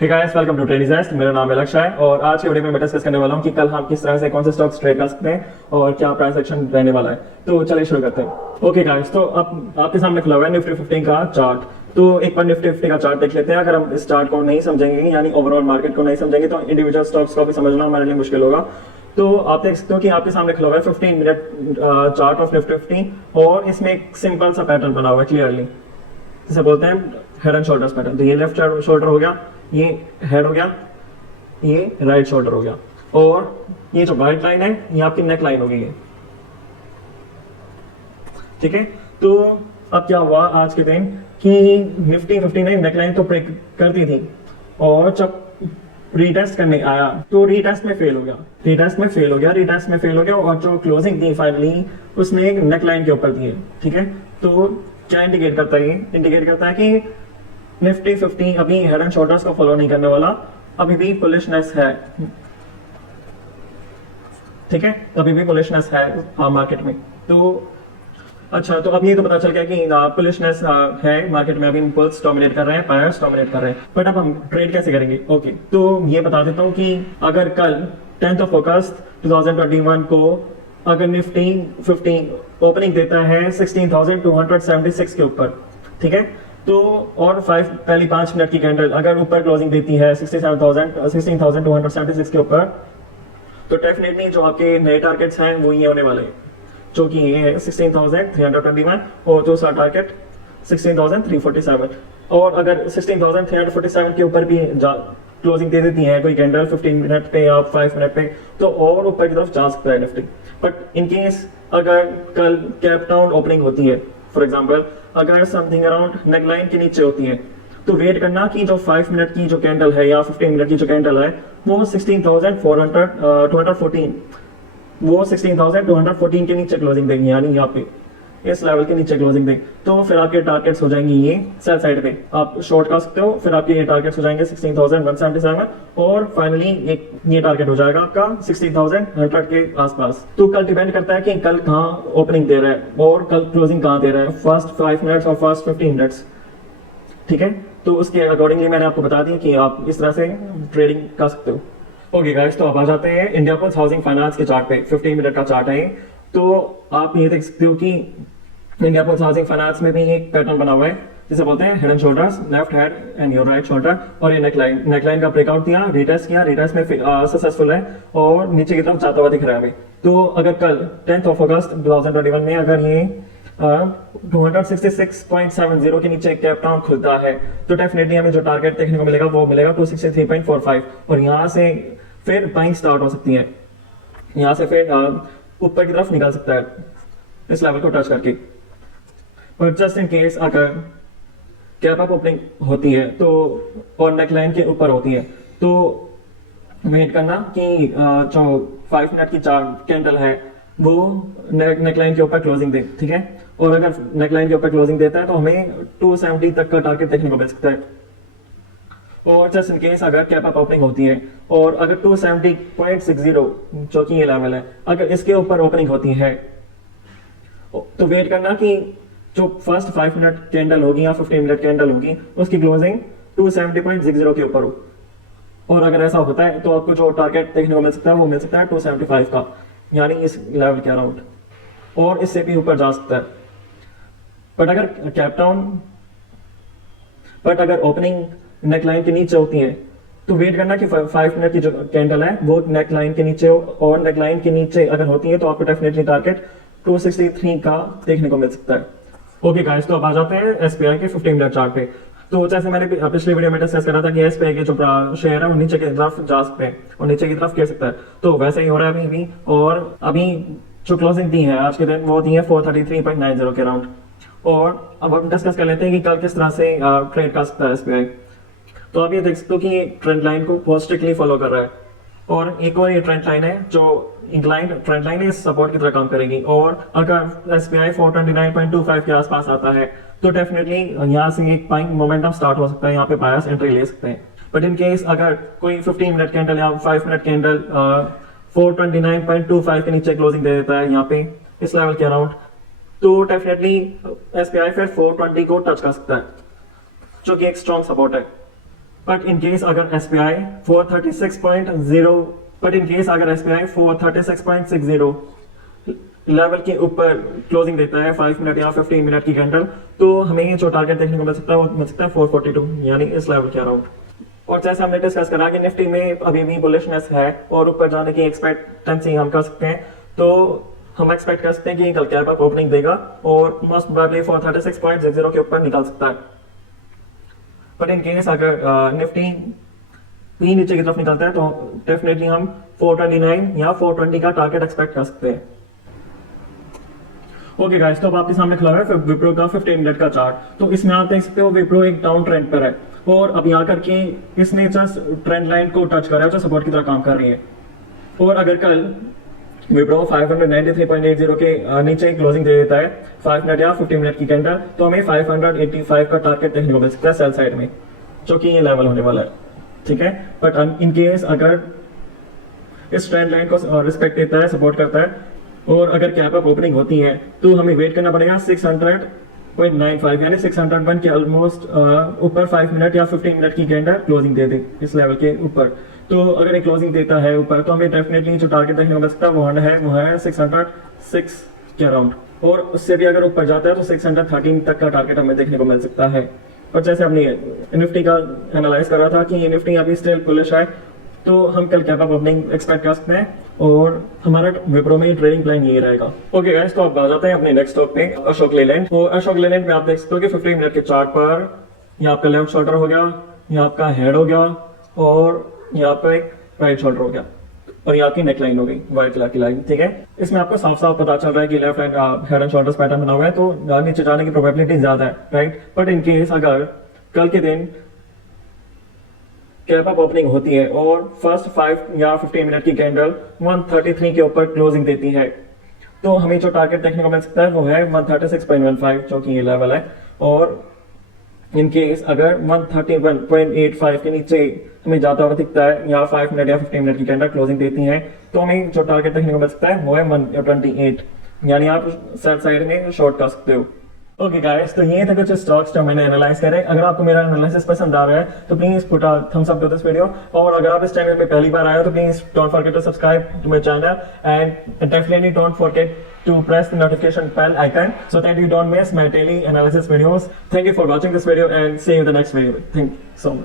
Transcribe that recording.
ठीक है, welcome to ट्रेडिस्ट। मेरा नाम है लक्ष्य है और आज के वीडियो में मैं डिस्कस करने वाला हूं कि कल हम किस तरह से कौन से स्टॉक्स ट्रेड कर सकते हैं और क्या प्राइस एक्शन रहने वाला है। तो चलिए शुरू करते हैं। ओके गाइस, तो अब आपके सामने खुला हुआ है निफ्टी 15 का चार्ट। तो एक बार निफ्टी 50 का चार्ट देख लेते हैं। अगर हम इस चार्ट को नहीं समझेंगे, यानी ओवरऑल मार्केट को नहीं समझेंगे, तो इंडिविजुअल स्टॉक्स को भी समझना हमारे लिए मुश्किल होगा। तो आप देख सकते हो कि आपके सामने खुला हुआ है 15 मिनट चार्ट ऑफ निफ्टी 50 और इसमें एक सिंपल सा पैटर्न बना हुआ है क्लियरली, जिसे बोलते हैं हेड एंड शोल्डर्स पैटर्न। तो ये लेफ्ट शोल्डर हो गया, ये हेड हो गया, ये राइट शोल्डर हो गया और ये जो वाइट लाइन है ये आपकी नेक लाइन होगी ये। ठीक है, तो अब क्या हुआ आज के दिन कि निफ्टी 50 ने नेक लाइन तो ब्रेक कर दी थी और जब रीटेस्ट करने आया तो रीटेस्ट में फेल हो गया, रीटेस्ट में फेल हो गया, रीटेस्ट में फेल हो गया और जो क्लोजिंग थी फाइनली उसने एक नेक लाइन के ऊपर दी है। ठीक है, तो क्या इंडिकेट करता है? ये इंडिकेट करता है कि निफ्टी 50 अभी हेड एंड शोल्डर्स को फॉलो नहीं करने वाला, अभी भी बुलिशनेस है। ठीक है, अभी भी बुलिशनेस है मार्केट में। तो अच्छा, तो अब ये तो पता चल गया कि बुलिशनेस है मार्केट में, अभी इम्पल्स डोमिनेट कर रहे हैं, बायर्स डोमिनेट कर रहे हैं। बट अब हम ट्रेड कैसे करेंगे? ओके, तो ये बता देता हूँ कि अगर कल 10 अगस्त 2021 को अगर निफ्टी 50 ओपनिंग देता है 16,276 के ऊपर, ठीक है, तो और पहली 5 मिनट की कैंडल अगर ऊपर क्लोजिंग देती है 16,276 के ऊपर, तो डेफिनेटली जो आपके नए टारगेट्स हैं वो ये होने वाले हैं, जो कि ये है 16,321 और दूसरा टारगेट 16,347। और अगर 16,347 के ऊपर भी क्लोजिंग दे देती है कोई कैंडल 15 मिनट पे या 5 मिनट पे, तो और ऊपर की तरफ जा सकता है निफ्टी। बट इन केस अगर कल कैप डाउन ओपनिंग होती है, फॉर एग्जाम्पल अगर समथिंग अराउंड नेकलाइन के नीचे होती है, तो वेट करना कि जो 5 मिनट की जो कैंडल है या 15 मिनट की जो कैंडल है वो 16,214 वो 16,214 के नीचे क्लोजिंग देंगे, यानी यहाँ पे इस लेवल के नीचे क्लोजिंग देंगे, तो फिर आपके टारगेट्स हो जाएंगे ये सेल साइड पे, आप शॉर्ट कर सकते हो। फिर आपके ये टारगेट्स हो जाएंगे 16,177 और फाइनली एक ये टारगेट हो जाएगा आपका 16,100 के आसपास। तो कल डिपेंड करता है कि कल कहाँ ओपनिंग दे रहा है और कल क्लोजिंग कहाँ दे रहा है, फर्स्ट 5 मिनट्स और फर्स्ट 15 मिनट्स। ठीक है, तो उसके अकॉर्डिंगली मैंने आपको बता दिया कि आप इस तरह से ट्रेडिंग कर सकते हो। ओके गाइस, तो अब आ जाते हैं इंडिया पोस्ट हाउसिंग फाइनेंस के चार्ट पे। 15 मिनट का चार्ट है। तो आप ये देख सकते हो कि इंडिया पोस्ट हाउसिंग फाइनेंस में भी एक पैटर्न बना हुआ है, जिसे बोलते हैं head and shoulders, left head and your right shoulder. और ये नेकलाइन का ब्रेकआउट दिया, रिटेस्ट किया, रिटेस्ट में सक्सेसफुल है और नीचे की तरफ जाता हुआ दिख रहा है हमें। तो अगर कल 10 अगस्त 2021 में अगर ये 266.70 के नीचे कैप डाउन खुलता है, तो डेफिनेटली हमें जो टारगेट देखने को मिलेगा वो मिलेगा 263.45 और यहाँ से फिर बाइंग स्टार्ट हो सकती है, यहाँ से फिर ऊपर की तरफ निकल सकता है इस लेवल को टच करके। पर जस्ट इन केस अगर कैप अप ओपनिंग होती है तो और नेकलाइन के ऊपर होती है, तो वेट करना कि जो 5 मिनट की कैंडल है वो नेकलाइन के ऊपर क्लोजिंग दे। ठीक है, और अगर नेकलाइन के ऊपर क्लोजिंग देता है तो हमें 270 तक का टारगेट देखने को मिल सकता है। और जस्ट इन केस अगर कैप अप ओपनिंग होती है और अगर 270.60 जो कि ये लेवल है, अगर इसके ऊपर ओपनिंग होती है, तो वेट करना कि जो फर्स्ट 5 मिनट कैंडल होगी या 15 मिनट कैंडल होगी उसकी क्लोजिंग 270.60 के ऊपर हो। और अगर ऐसा होता है तो आपको जो टारगेट देखने को मिल सकता है वो मिल सकता है 275 का, यानी इस लेवल के अराउंड, और इससे भी ऊपर जा सकता है। बट अगर कैप डाउन अगर ओपनिंग नेकलाइन के नीचे होती है तो वेट करना कि 5 मिनट की जो कैंडल है वो नेकलाइन के नीचे हो, और नेकलाइन के नीचे अगर होती है तो आपको डेफिनेटली टारगेट 263 का देखने को मिल सकता है। ओके गाइस, तो अब आ जाते हैं एसबीआई के 15 मिनट चार्ट पे। तो जैसे मैंने पिछली वीडियो में डिस्कस करा था कि एसबीआई के जो शेयर है वो नीचे की तरफ जा सकते हैं और नीचे की तरफ गिर सकता है, तो वैसे ही हो रहा है अभी भी। और अभी जो क्लोजिंग दी है आज के दिन वो दी है 433.90 के अराउंड। और अब हम डिस्कस कर लेते हैं कि कल किस तरह से ट्रेड कर सकता है एसबीआई। तो आप ये देख सकते हो कि ये ट्रेंड लाइन को बहुत स्ट्रिक्टली फॉलो कर रहा है, और एक और ये ट्रेंड लाइन है जो इंक्लाइंड ट्रेंड लाइन है, सपोर्ट की तरह काम करेगी। और अगर एसबीआई 429.25 के आसपास आता है तो डेफिनेटली यहाँ से एक बाइंग मोमेंटम स्टार्ट हो सकता है, यहाँ पे बायर्स एंट्री ले सकते हैं। बट इन केस अगर कोई 15 मिनट कैंडल या 5 मिनट कैंडल 429.25 के नीचे क्लोजिंग दे देता है यहाँ पे इस लेवल के अराउंड, तो डेफिनेटली एसबीआई फिर 420 को टच कर सकता है, जो कि एक स्ट्रॉन्ग सपोर्ट है। बट इन केस अगर SPI 436.0 बट इन केस अगर SPI 436.60 लेवल के ऊपर क्लोजिंग देता है 5 मिनट या 15 मिनट की कैंडल, तो हमें जो टारगेट देखने को मिल सकता है वो मिल सकता है 442, यानी इस लेवल के अराउंड। और जैसे हमने डिस्कस करा कि निफ्टी में अभी भी बुलिशनेस है और ऊपर जाने की एक्सपेक्टेंसी हम कर सकते हैं, तो हम एक्सपेक्ट कर सकते हैं कि कल कैप अप ओपनिंग देगा और मोस्ट प्रोबेबली 436.60 के ऊपर निकल सकता है। बट इन केस अगर निफ्टी भी नीचे की तरफ निकलता है तो डेफिनेटली हम 429 या 420 का टारगेट एक्सपेक्ट कर सकते हैं। ओके गाइस, तो अब आपके सामने खुला है विप्रो का 15 मिनट का चार्ट। तो इसमें आप देख सकते हो विप्रो एक डाउन ट्रेंड पर है और अब यहाँ करके इसने जस्ट ट्रेंड लाइन को टच करा है जो सपोर्ट की तरह काम कर रही है। और अगर कल विप्रो 593.80 के नीचे क्लोजिंग दे देता है 5 मिनट या 15 मिनट की कैंडल, तो हमें 585 का टारगेट देखने को मिल सकता है सेल साइड में, जो कि ये लेवल होने वाला है, ठीक है। बट इन केस अगर इस ट्रेंड लाइन को रिस्पेक्ट देता है, सपोर्ट करता है और अगर कैप अप ओपनिंग होती है, तो हमें वेट करना पड़ेगा 600.95 यानी 601 के ऑलमोस्ट ऊपर 5 मिनट या 15 मिनट की कैंडल क्लोजिंग दे दे इस लेवल के ऊपर। तो अगर एक क्लोजिंग देता है ऊपर, तो हमें डेफिनेटली जो टारगेट देखने को मिल सकता है वो है 606 के अराउंड, और उससे भी अगर ऊपर जाता है तो 613 तक का टारगेट हमें देखने को मिल सकता है। और जैसे हमने निफ्टी का एनालाइज करा था कि ये निफ्टी अभी स्टिल बुलिश है, तो हम कल कैप अप ओपनिंग एक्सपेक्ट कर सकते हैं और हमारा विप्रो में ट्रेडिंग प्लान यही रहेगा। ओके गाइस, तो अब आ जाते हैं अपने नेक्स्ट स्टॉक पे, अशोक लेलैंड। तो अशोक लेलैंड में आप देख सकते हो कि 15 मिनट के चार्ट पर ये आपका लेफ्ट शोल्डर हो गया, ये आपका हेड हो गया और यहाँ पे एक राइट शोल्डर हो गया और ये आपकी नेक लाइन हो गई, व्हाइट कलर की लाइन, ठीक है। इसमें आपको साफ साफ पता चल रहा है कि left head and shoulders pattern बना हुआ है, तो नीचे जाने की प्रोबेबिलिटी ज्यादा है, राइट। बट इन केस अगर कल के दिन कैप अप ओपनिंग होती है और फर्स्ट 5 या 15 मिनट की कैंडल 133 के ऊपर क्लोजिंग देती है, तो हमें जो टारगेट देखने को मिल सकता है वो है 136.15, जो कि ये लेवल है। और इन केस अगर 131.85 के नीचे हमें जाता हुआ दिखता है या 5 मिनट या 15 मिनट की कैंडल क्लोजिंग देती है, तो हमें जो टारगेट देखने को मिल सकता है वो है 128, यानी आप सेल साइड में शॉर्ट कर सकते हो। ओके गाइस, तो ये थे कुछ स्टॉक्स जो मैंने एनालाइज करे। अगर आपको मेरा एनालिसिस पसंद आ रहा है तो please put a thumbs up to this video, और अगर आप इस चैनल पे पहली बार आए हो तो please don't forget to subscribe to my channel and definitely don't forget to press the notification bell icon so that you don't miss my daily analysis videos. Thank you for watching this video and see you in the next video. Thank you so much.